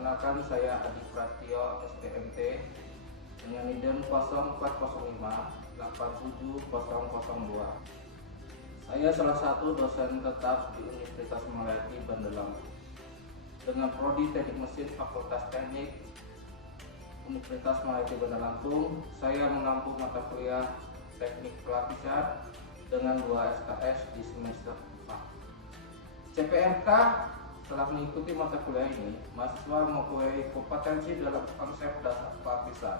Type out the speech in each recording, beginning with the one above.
Perkenalkan, saya Adi Pratio, STMT, dengan NIDEN 0405870002. Saya salah satu dosen tetap di Universitas Melati Bandar Lampung dengan Prodi Teknik Mesin Fakultas Teknik Universitas Melati Bandar Lampung. Saya mengampu mata kuliah Teknik Pelapisan dengan 2 SKS di semester 4. CPNK. Setelah mengikuti mata kuliah ini, mahasiswa mempunyai kompetensi dalam konsep dasar pelapisan,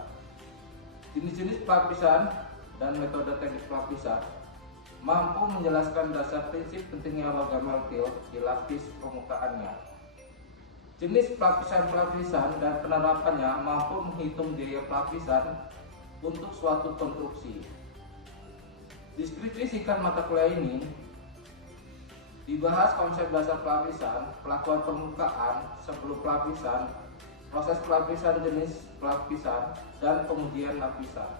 jenis-jenis pelapisan, dan metode teknik pelapisan, mampu menjelaskan dasar prinsip pentingnya logam meltil di lapis permukaannya, jenis pelapisan dan penerapannya, mampu menghitung biaya pelapisan untuk suatu konstruksi. Deskripsi singkat mata kuliah ini dibahas konsep dasar pelapisan, pelakuan permukaan sebelum pelapisan, proses pelapisan, jenis pelapisan, dan pengujian lapisan.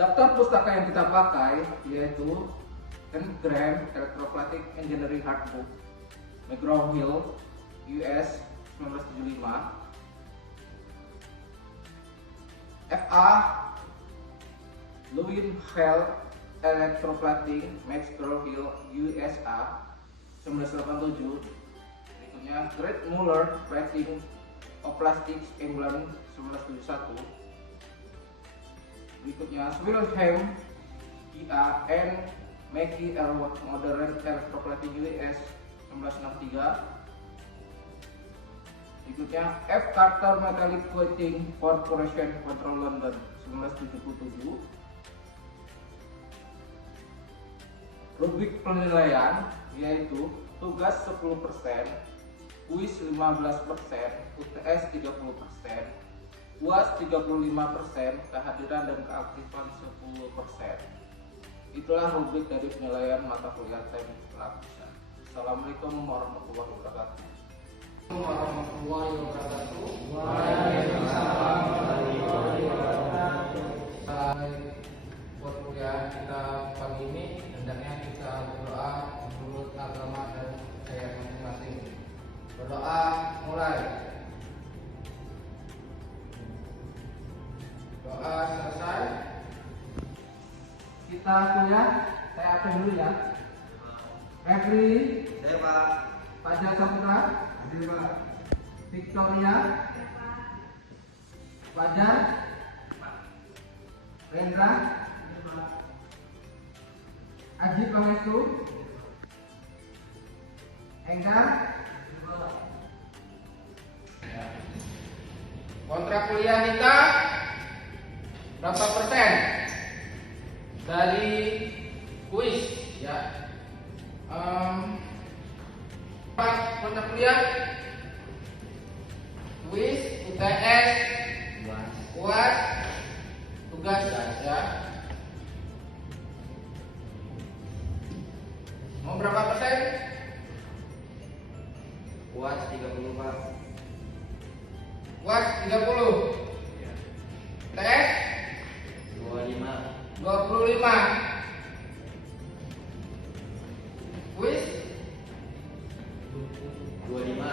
Daftar pustaka yang kita pakai yaitu Kenneth Graham Electroplating Engineering Handbook, McGraw-Hill, US 1975, FA Lewin Hell Electroplating, McGraw-Hill, USA 1987. Berikutnya Great Muller Plating of Plastics, England 1971. Berikutnya Wilhelm I.A. and Mackie Elwood Modern Electroplating, US 1963. Berikutnya F. Carter Metallic Coating Corporation, Control London 1977. Rubrik penilaian yaitu tugas 10%, kuis 15%, UTS 30%, UAS 35%, kehadiran dan keaktifan 10%. Itulah rubrik dari penilaian mata kuliah teknik pelapisan. Assalamualaikum warahmatullahi wabarakatuh. Waalaikumsalam warahmatullahi wabarakatuh. Buat kuliah kita pagi ini hendaknya kita berdoa menurut agama dan saya masing-masing. Berdoa mulai. Doa selesai. Kita kuliah. Saya akan dulu ya. Refri. Saya Pak. Fajar Saputra. Hadir Pak. Victoria. Fajar. Rendra. Aji Pangestu, Enggar. Kontrak kuliah kita berapa persen dari kuis ya? Kontrak kuliah kuis, UTS, UAS, tugas ya. Mau berapa persen? UAS 30 Pak. UAS 30. TS 25. Kuis 25.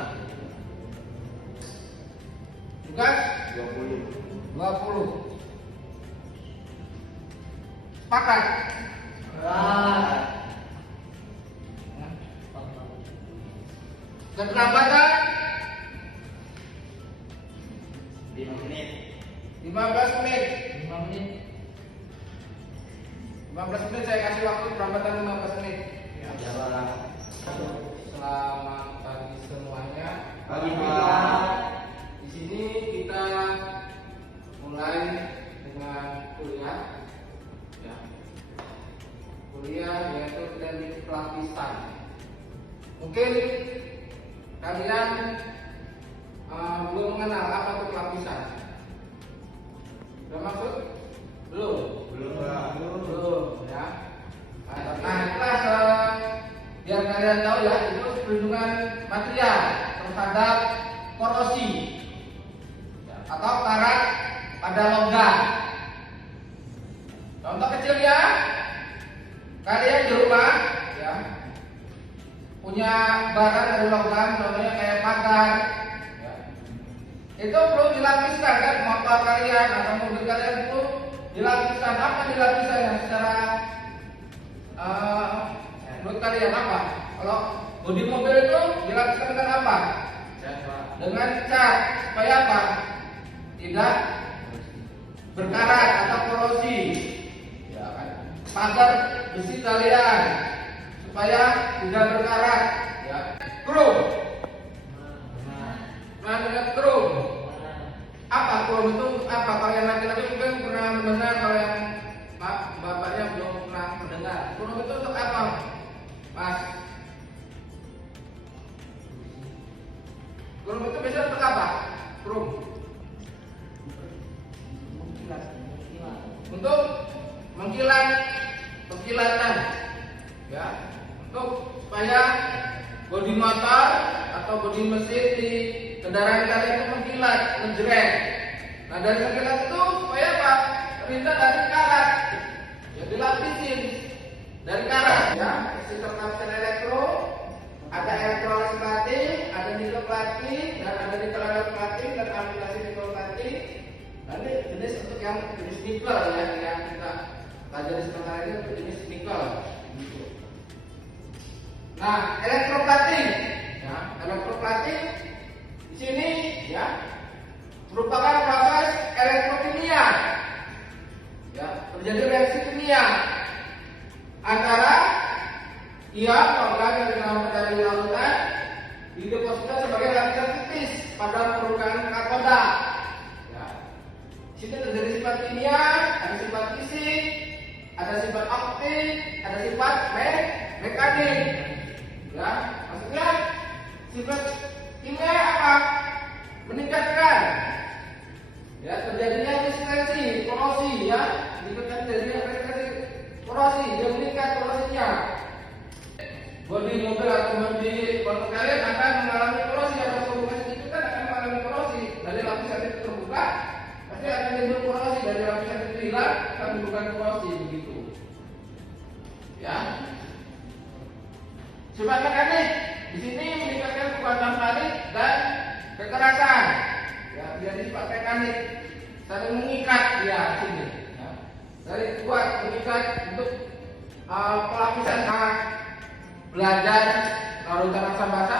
tugas 20. 20. Sepakat? Keterlambatan 5 menit. 15 menit. 15 menit saya kasih waktu keterlambatan 15 menit. Jalan. Selamat pagi semuanya. Pagi Pak. Di sini kita mulai dengan kuliah. Ya. Kuliah yaitu teknik pelapisan. Mungkin kalian belum mengenal apa itu pelapisan. Sudah maksud? Belum. Belum Pak. Belum ya. Nah, kelas biar kalian tahu ya, itu perlindungan material terhadap korosi ya, atau karat pada logam. Contoh kecilnya, kalian di rumah ya punya barang dari logam, contohnya kayak pagar, itu perlu dilapiskan kan, motor kalian atau mobil kalian itu dilapiskan. Apa dilapiskannya secara menurut kalian apa? Kalau bodi mobil itu dilapiskan dengan apa? Dengan cat, supaya apa? Tidak berkarat atau korosi, ya kan? Pagar besi kalian supaya tidak berkarat, ya. Krom, nah dengan krom, apa krom itu apa? Kalian laki-laki mungkin pernah mendengar, kalau yang bapaknya belum pernah mendengar. Krom itu untuk apa, Mas? Krom itu biasanya untuk apa? Krom untuk pengkilatan, ya, untuk supaya bodi motor atau bodi mesin di kendaraan kalian itu mengkilat, menjreng. Nah, dari mengkilat itu supaya apa? Terhindar dari karat, ya, dilapisin dari karat, ya. Sistem lapisan elektro, ada elektrolit plating, ada nikel plating, dan ada nikel plating dan aplikasi nikel plating. Nanti jenis untuk yang jenis nikel, ya, yang kita pelajari sebentar ini untuk jenis nikel. Nah, elektroplating, ya, elektroplating di sini, ya, merupakan proses elektrokimia, ya, terjadi reaksi kimia antara ion logam yang dilakukan dari lautan didepositkan sebagai lapisan tipis pada permukaan katoda. Di sini terjadi sifat kimia, ada sifat fisik, ada sifat optik, ada sifat mekanik. Ya, maksudnya sifat kimia apa? Meningkatkan, ya, terjadinya resistensi, korosi, ya, meningkatkan terjadinya resistensi, korosi, dia meningkat korosinya. Bodi mobil atau bodi motor kalian akan mengalami korosi atau hubungan itu kan akan mengalami korosi dari lapisan itu terbuka. Pasti akan timbul korosi, dari lapisan itu hilang akan menimbulkan korosi, begitu, ya. Sifat mekanik di sini meningkatkan kekuatan tarik dan kekerasan, ya, jadi sifat mekanik saling mengikat, ya, sini, ya. Dari kuat mengikat untuk pelapisan belajar larutan asam basa,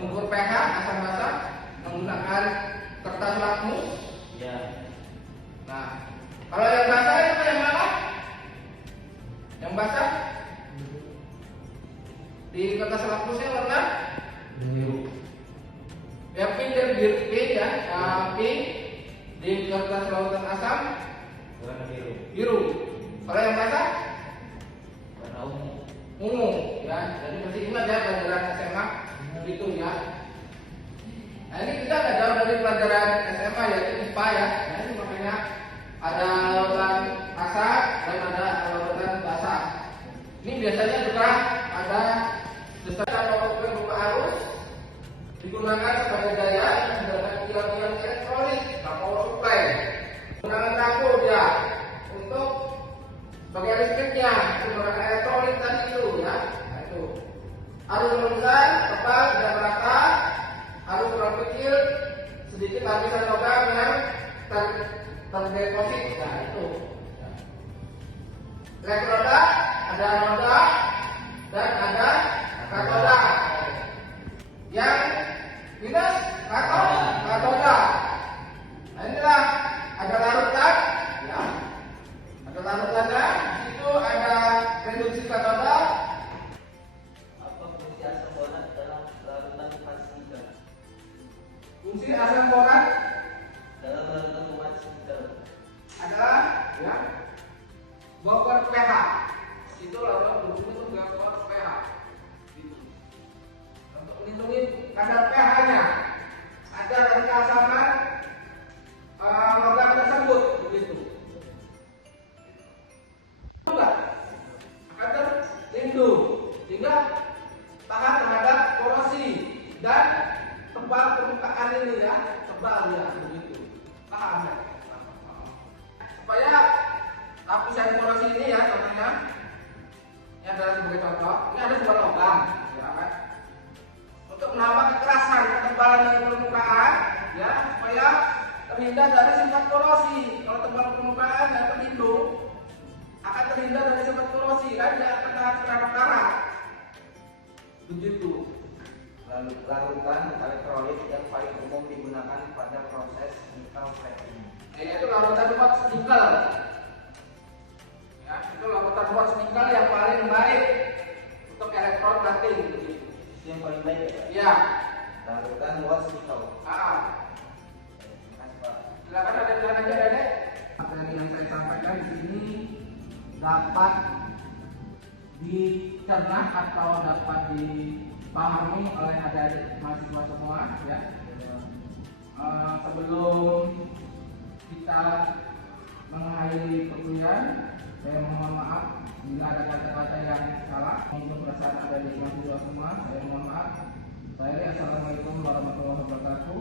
mengukur pH asam basa menggunakan kertas lakmus. Ya. Nah, kalau yang basah itu yang mana? Yang basah di kertas lakmusnya warna Biru. ya, pink dan biru, pink, ya, pink. Di kertas lautan asam Warna biru. biru. Kalau yang basah Warna ungu, ya. Jadi masih ingat, ya, pelajaran SMA begitu, ya. Nah, ini kita nggak jauh dari pelajaran SMA, yaitu IPA, ya. Nah, ini makanya ada lautan asam dan ada lautan basah. Ini biasanya juga ada desakan berupa arus digunakan sebagai daya menggunakan ion-ion elektrolit, power supply. Menggunakan campur, ya, untuk sebagai listriknya menggunakan elektrolit tadi itu, ya. Nah, itu arus besar, tebal, tidak merata. Harus kurang kecil, sedikit lapisan logam yang terdeposit. Nah, itu. Elektroda, ada roda dan ada katoda. Yang minus katoda. Nah, inilah ada larutan, ya. Ada larutannya. Di situ ada reduksi katoda. Apa fungsi asam borat dalam larutan fasida? Fungsi asam borat Dalam larutan fasida adalah, ya, bokor pH. Itu larutan berhubungan itu bokor pH. Gitu. Untuk melindungi kadar pH-nya agar keasaman logam tersebut, begitu. Enggak akan terlindung sehingga tahan terhadap korosi dan tebal permukaan ini, ya, tebal, ya, begitu, tahan, ya. Supaya lapisan korosi ini, ya, contohnya ini adalah sebagai contoh, ini ada sebuah logam, ya, kan? untuk menambah kekerasan ketebalan dari permukaan, ya, supaya terhindar dari sifat korosi. Kalau tebal permukaan dan terlindung akan terhindar dari sifat korosi, kan? Dia akan tahan terhadap karat. Begitu. Lalu larutan elektrolit yang paling umum digunakan pada proses nickel plating. Yaitu larutan quartz nikel. Ya, itu larutan quartz nikel yang paling baik untuk elektrod plating. Begitu. Yang paling baik ya? Ya. Larutan quartz nickel. Mas Pak. Silakan ada bilang aja, Dedek. Materi yang saya sampaikan di sini dapat dicerna atau dapat dipahami oleh adik-adik mahasiswa semua, ya. Sebelum kita mengakhiri perkuliahan, saya mohon maaf bila ada kata-kata yang salah maupun perasaan adik-adik mahasiswa semua. Saya mohon maaf. Assalamualaikum warahmatullahi wabarakatuh.